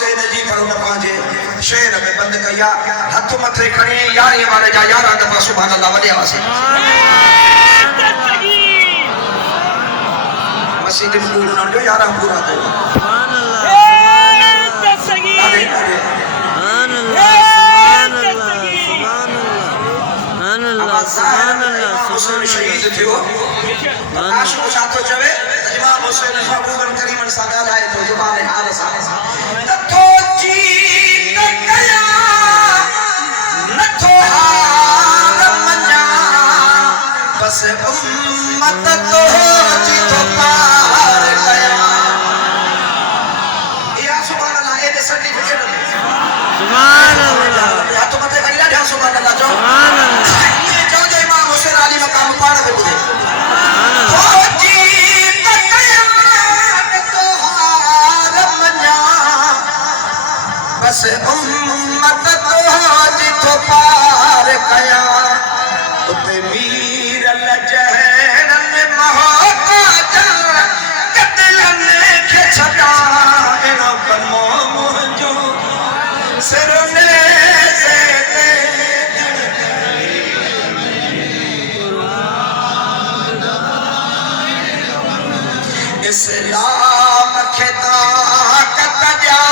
हुसैन जी पर उन पांजे शेर में बंद कया हथ मथे खणी यारी वाले जा 11 दफा सुभान अल्लाह वडे वासे मस्जिद में पूरा जो 11 पूरा तो सुभान अल्लाह सुभान अल्लाह सुभान अल्लाह हुसैन शहीद थियो आशो साथो चवे इमाम हुसैन महबूबन करीमन सा गालाए तो जुबान हाल सा नथो जी कया नथो हार मना बस उम्मत तो जी तो पार कया या सुभान अल्लाह ए सर्टिफिकेट सुभान अल्लाह या तो मत करिया ध्यान सुभान अल्लाह जो सुभान अल्लाह ये जो जो इमाम हुसैन अली मकाम पाड़ दे बुझे बस उम्मत तो जितो पार कया उते वीर लजहरन महताजा कतलन के छड़ा एनो कमो मुंजो सिरने से इस्लाम के ताकत जा